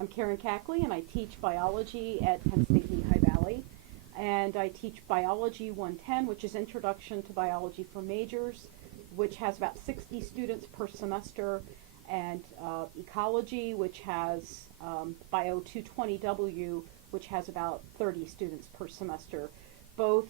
I'm Karen Kackley, and I teach biology at Penn State Lehigh Valley. And I teach Biology 110, which is Introduction to Biology for Majors, which has about 60 students per semester, and Ecology, which has Bio 220W, which has about 30 students per semester. Both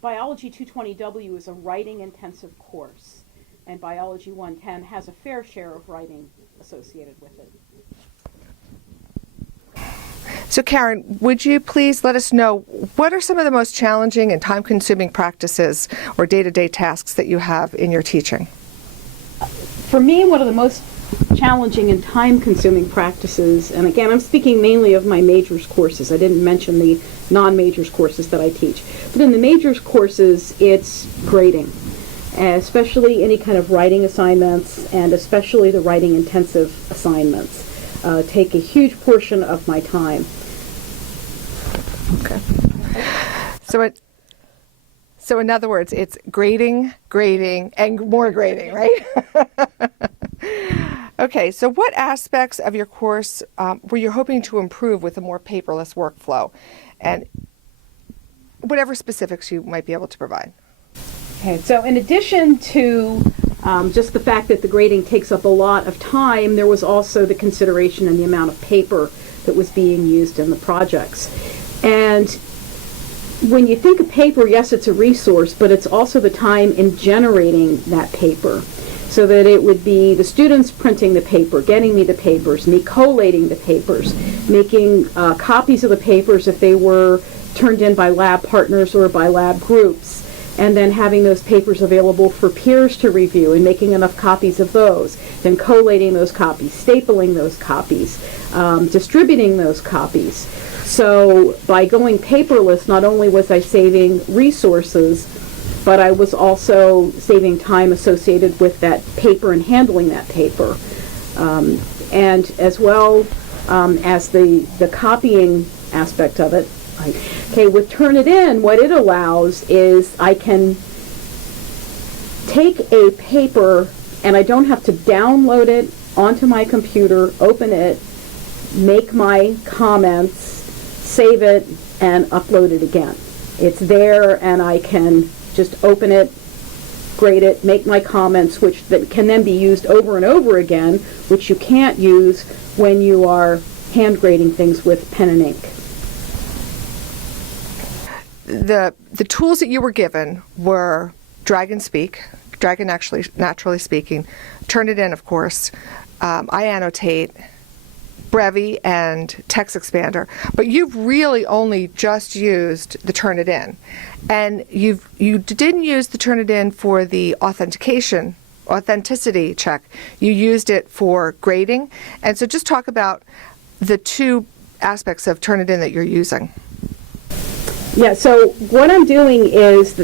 Biology 220W is a writing-intensive course, and Biology 110 has a fair share of writing associated with it. So Karen, would you please let us know what are some of the most challenging and time-consuming practices or day-to-day tasks that you have in your teaching? For me, one of the most challenging and time-consuming practices, and again, I'm speaking mainly of my majors courses. I didn't mention the non-majors courses that I teach. But in the majors courses, it's grading, especially any kind of writing assignments, and especially the writing-intensive assignments. Take a huge portion of my time. Okay. So in other words, it's grading, and more grading, right? Okay, so what aspects of your course were you hoping to improve with a more paperless workflow? And whatever specifics you might be able to provide. Okay, so in addition to just the fact that the grading takes up a lot of time, there was also the consideration and the amount of paper that was being used in the projects. And when you think of paper, yes, it's a resource, but it's also the time in generating that paper. So that it would be the students printing the paper, getting me the papers, me collating the papers, making copies of the papers if they were turned in by lab partners or by lab groups, and then having those papers available for peers to review and making enough copies of those, then collating those copies, stapling those copies, distributing those copies. So by going paperless, not only was I saving resources, but I was also saving time associated with that paper and handling that paper. And as well as the copying aspect of it. Okay, with Turnitin, what it allows is I can take a paper and I don't have to download it onto my computer, open it, make my comments, save it, and upload it again. It's there and I can just open it, grade it, make my comments, which can then be used over and over again, which you can't use when you are hand grading things with pen and ink. The tools that you were given were Dragon actually naturally speaking, Turnitin, of course, I Annotate, Brevi, and Text Expander. But you've really only just used the Turnitin, and you didn't use the Turnitin for the authenticity check. You used it for grading, and so just talk about the two aspects of Turnitin that you're using. Yeah, so what I'm doing is,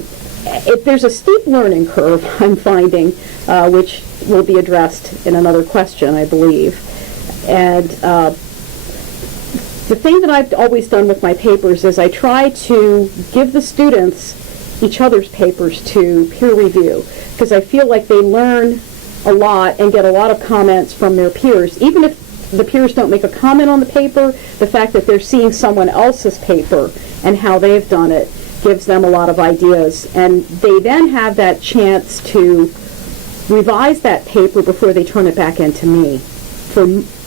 there's a steep learning curve I'm finding, which will be addressed in another question, I believe. And the thing that I've always done with my papers is I try to give the students each other's papers to peer review, because I feel like they learn a lot and get a lot of comments from their peers. Even if the peers don't make a comment on the paper, the fact that they're seeing someone else's paper and how they've done it gives them a lot of ideas. And they then have that chance to revise that paper before they turn it back into me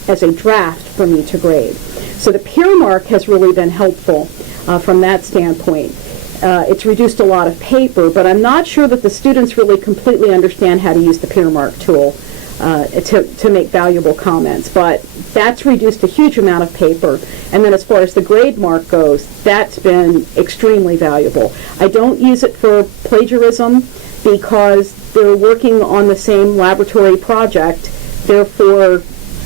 as a draft for me to grade. So the peer mark has really been helpful from that standpoint. It's reduced a lot of paper, but I'm not sure that the students really completely understand how to use the peer mark tool to make valuable comments. But that's reduced a huge amount of paper. And then as far as the grade mark goes, that's been extremely valuable. I don't use it for plagiarism because they're working on the same laboratory project. Therefore,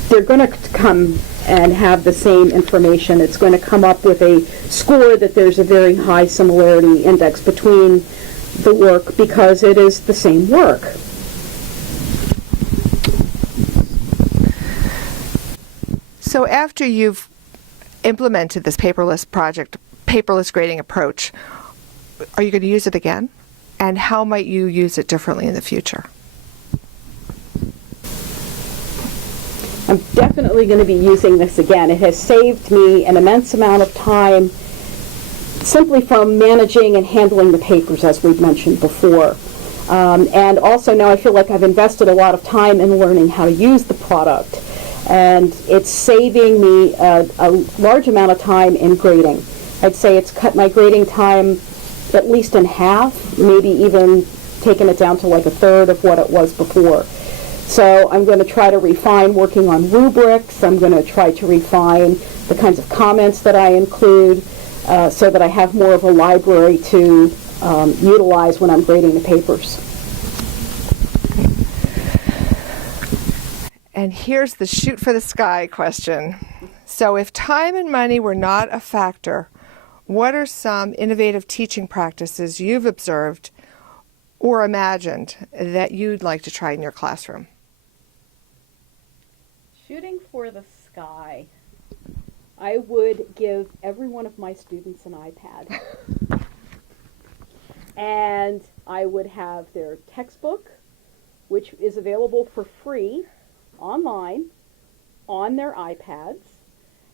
they're going to come and have the same information. It's going to come up with a score that there's a very high similarity index between the work because it is the same work. So after you've implemented this paperless grading approach, are you going to use it again? And how might you use it differently in the future? I'm definitely going to be using this again. It has saved me an immense amount of time simply from managing and handling the papers, as we've mentioned before. And also now I feel like I've invested a lot of time in learning how to use the product. And it's saving me a large amount of time in grading. I'd say it's cut my grading time at least in half, maybe even taken it down to like a third of what it was before. So I'm going to try to refine working on rubrics. I'm going to try to refine the kinds of comments that I include so that I have more of a library to utilize when I'm grading the papers. And here's the shoot for the sky question. So if time and money were not a factor, what are some innovative teaching practices you've observed or imagined that you'd like to try in your classroom? Shooting for the sky. I would give every one of my students an iPad. And I would have their textbook, which is available for free online on their iPads.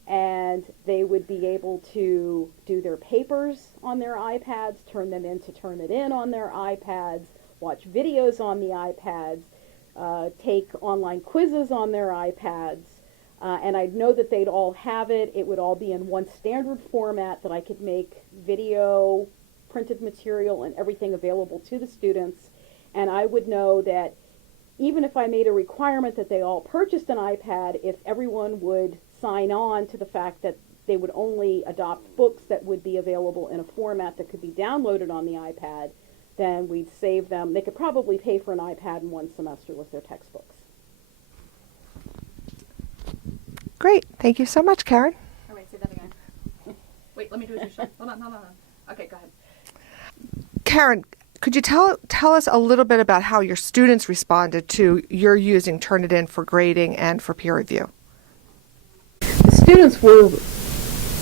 And they would be able to do their papers on their iPads, turn them into Turnitin on their iPads, watch videos on the iPads, take online quizzes on their iPads, and I know that they'd all have it. It would all be in one standard format that I could make video, printed material, and everything available to the students. And I would know that even if I made a requirement that they all purchased an iPad, if everyone would sign on to the fact that they would only adopt books that would be available in a format that could be downloaded on the iPad, then we'd save them. They could probably pay for an iPad in one semester with their textbooks. Great. Thank you so much, Karen. Oh, wait, say that again. Wait, let me do a show. Hold on. Okay, go ahead. Karen, could you tell us a little bit about how your students responded to your using Turnitin for grading and for peer review? The students were,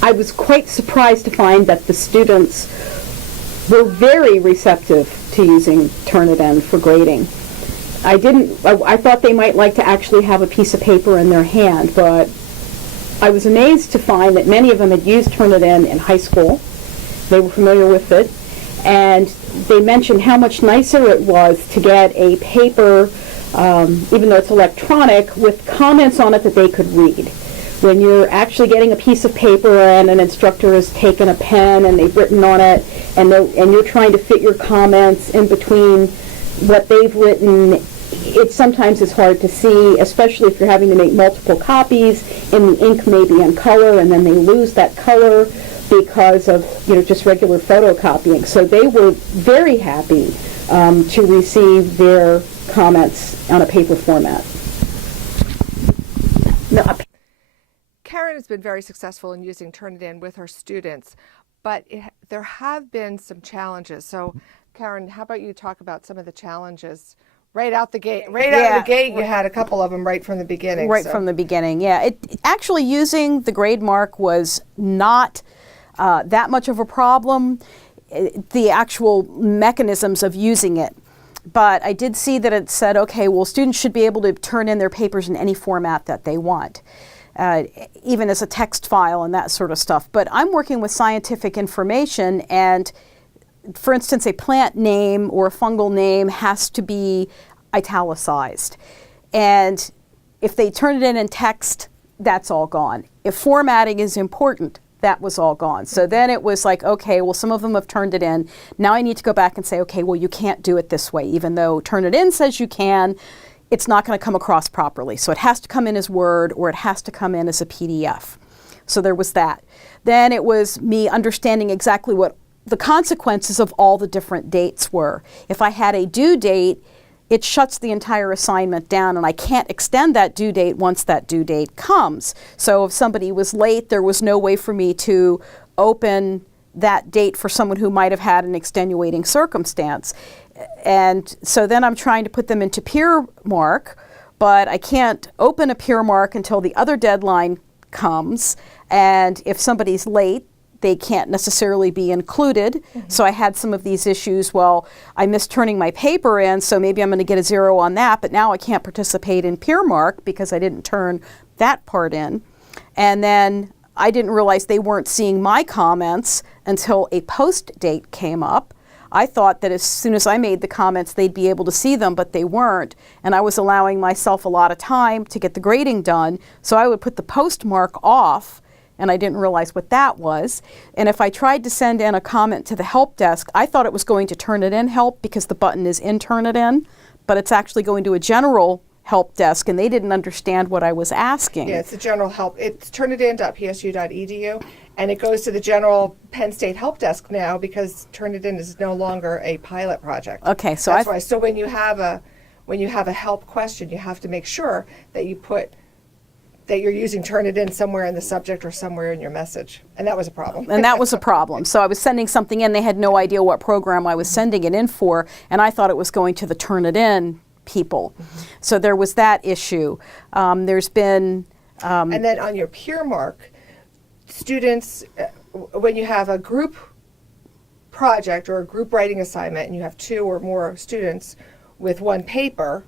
I was quite surprised to find that the students were very receptive to using Turnitin for grading. I thought they might like to actually have a piece of paper in their hand, but I was amazed to find that many of them had used Turnitin in high school. They were familiar with it, and they mentioned how much nicer it was to get a paper, even though it's electronic, with comments on it that they could read. When you're actually getting a piece of paper and an instructor has taken a pen and they've written on it, and you're trying to fit your comments in between what they've written, it sometimes is hard to see, especially if you're having to make multiple copies and the ink may be in color and then they lose that color because of just regular photocopying. So they were very happy to receive their comments on a paper format. Karen has been very successful in using Turnitin with her students, but there have been some challenges. So, Karen, how about you talk about some of the challenges right out the gate? Right out of the gate, you had a couple of them right from the beginning. Right from the beginning, yeah. Actually, using the grade mark was not that much of a problem, the actual mechanisms of using it. But I did see that it said, okay, well, students should be able to turn in their papers in any format that they want. Even as a text file and that sort of stuff. But I'm working with scientific information, and for instance, a plant name or a fungal name has to be italicized. And if they turn it in text, that's all gone. If formatting is important, that was all gone. So then it was like, okay, well, some of them have turned it in. Now I need to go back and say, okay, well, you can't do it this way. Even though Turnitin says you can, it's not going to come across properly. So it has to come in as Word or it has to come in as a PDF. So there was that. Then it was me understanding exactly what the consequences of all the different dates were. If I had a due date, it shuts the entire assignment down and I can't extend that due date once that due date comes. So if somebody was late, there was no way for me to open that date for someone who might have had an extenuating circumstance. And so then I'm trying to put them into peer mark, but I can't open a peer mark until the other deadline comes. And if somebody's late, they can't necessarily be included. Mm-hmm. So I had some of these issues. Well, I missed turning my paper in, so maybe I'm going to get a 0 on that, but now I can't participate in peer mark because I didn't turn that part in. And then I didn't realize they weren't seeing my comments until a post date came up. I thought that as soon as I made the comments, they'd be able to see them, but they weren't. And I was allowing myself a lot of time to get the grading done. So I would put the postmark off, and I didn't realize what that was. And if I tried to send in a comment to the help desk, I thought it was going to Turnitin help because the button is in Turnitin, but it's actually going to a general help desk, and they didn't understand what I was asking. Yeah, it's the general help. It's turnitin.psu.edu, and it goes to the general Penn State help desk now because Turnitin is no longer a pilot project. Okay, so that's why. So when you have a help question, you have to make sure that you put that you're using Turnitin somewhere in the subject or somewhere in your message, and that was a problem. And that was a problem. So I was sending something in, they had no idea what program I was sending it in for, and I thought it was going to the Turnitin people. So there was that issue. There's been... and then on your peer mark, students, when you have a group project or a group writing assignment and you have 2 or more students with one paper,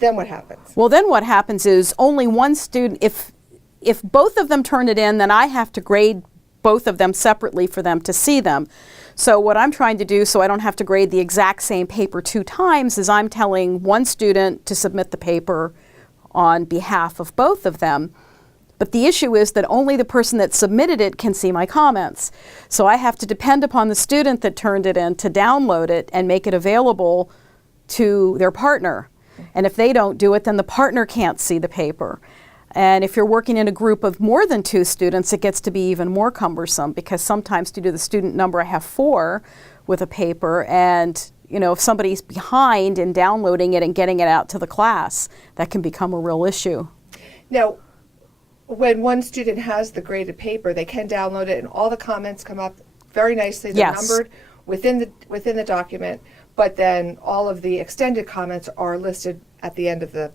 then what happens? Well, then what happens is only one student, if both of them turn it in, then I have to grade both of them separately for them to see them. So what I'm trying to do so I don't have to grade the exact same paper 2 times is I'm telling one student to submit the paper on behalf of both of them. But the issue is that only the person that submitted it can see my comments. So I have to depend upon the student that turned it in to download it and make it available to their partner. And if they don't do it, then the partner can't see the paper. And if you're working in a group of more than 2 students, it gets to be even more cumbersome because sometimes due to the student number, I have 4 with a paper, and if somebody's behind in downloading it and getting it out to the class, that can become a real issue. Now, when one student has the graded paper, they can download it and all the comments come up very nicely. They're Yes. numbered within the document, but then all of the extended comments are listed at the end of the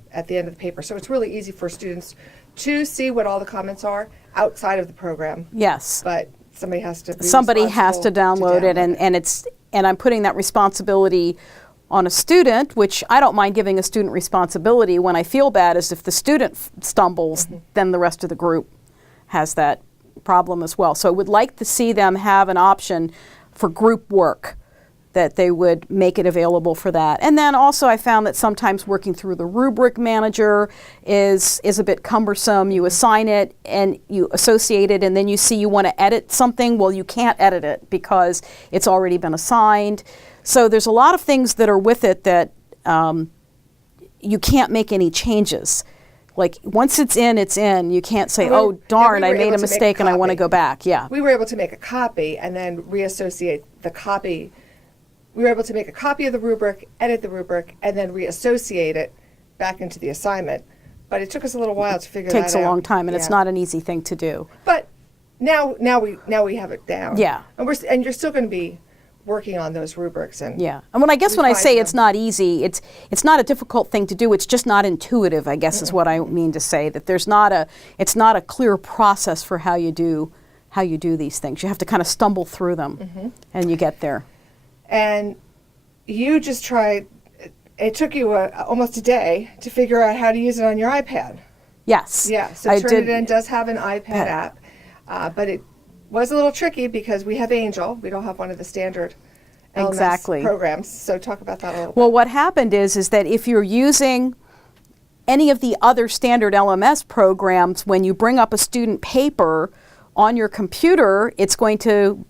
paper. So it's really easy for students to see what all the comments are outside of the program. Yes. But somebody has to download it, and I'm putting that responsibility on a student, which I don't mind giving a student responsibility. When I feel bad is if the student stumbles, then the rest of the group has that problem as well. So I would like to see them have an option for group work, that they would make it available for that. And then also I found that sometimes working through the rubric manager is a bit cumbersome. You assign it and you associate it, and then you see you want to edit something. Well, you can't edit it because it's already been assigned. So there's a lot of things that are with it that you can't make any changes. Like once it's in, it's in. You can't say, oh darn, I made a mistake and I want to go back. Yeah. We were able to make a copy and then reassociate the copy. We were able to make a copy of the rubric, edit the rubric, and then reassociate it back into the assignment. But it took us a little while to figure that out. It takes a long time, and it's not an easy thing to do. But now we have it down. Yeah. And you're still going to be working on those rubrics and yeah. And when I say it's not easy, it's not a difficult thing to do. It's just not intuitive, I guess, is what I mean to say. That it's not a clear process for how you do these things. You have to kind of stumble through them, and you get there. And you just tried, it took you almost a day to figure out how to use it on your iPad. Yes. Yeah, so Turnitin does have an iPad app, but it was a little tricky because we have Angel. We don't have one of the standard LMS programs. So talk about that a little bit. Well, what happened is that if you're using any of the other standard LMS programs, when you bring up a student paper on your computer, it's going to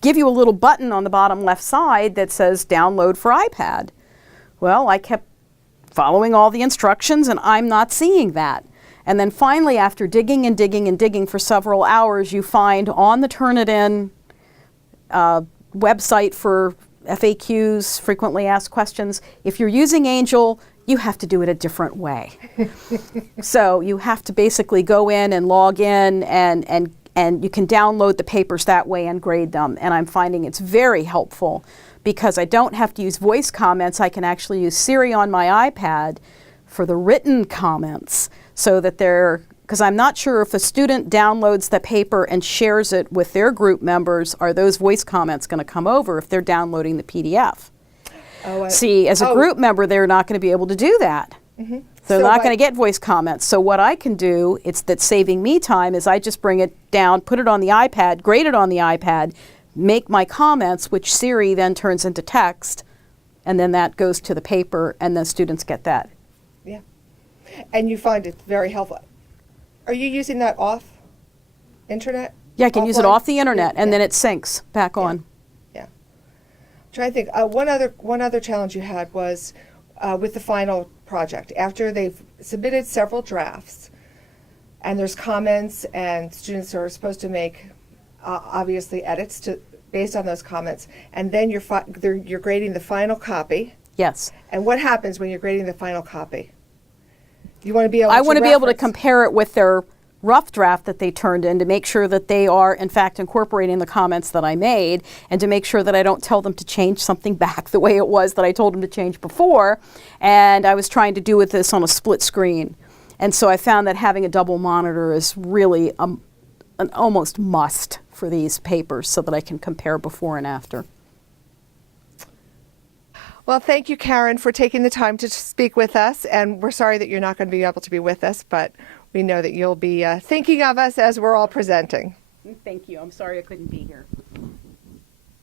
give you a little button on the bottom left side that says download for iPad. Well, I kept following all the instructions and I'm not seeing that. And then finally, after digging and digging and digging for several hours, you find on the Turnitin website for FAQs, frequently asked questions, if you're using Angel, you have to do it a different way. So you have to basically go in and log in and you can download the papers that way and grade them. And I'm finding it's very helpful because I don't have to use voice comments. I can actually use Siri on my iPad for the written comments so that because I'm not sure if a student downloads the paper and shares it with their group members, are those voice comments going to come over if they're downloading the PDF? See, as a group member, they're not going to be able to do that. So they're So not what- going to get voice comments. So what I can do, it's that's saving me time, is I just bring it down, put it on the iPad, grade it on the iPad, make my comments, which Siri then turns into text, and then that goes to the paper, and the students get that. Yeah. And you find it very helpful. Are you using that off internet? Yeah, I can use it Offline? off the internet, and Yeah. then it syncs back on. Yeah. I'm trying to think. One other challenge you had was with the final project. After they've submitted several drafts, and there's comments, and students are supposed to make obviously edits to based on those comments, and then you're grading the final copy. Yes. And what happens when you're grading the final copy? You want to be able. I want to be able to reference. compare it with their rough draft that they turned in to make sure that they are, in fact, incorporating the comments that I made, and to make sure that I don't tell them to change something back the way it was that I told them to change before. And I was trying to do with this on a split screen. And so I found that having a double monitor is really an almost must for these papers so that I can compare before and after. Well, thank you, Karen, for taking the time to speak with us. And we're sorry that you're not going to be able to be with us, but we know that you'll be thinking of us as we're all presenting. Thank you. I'm sorry I couldn't be here.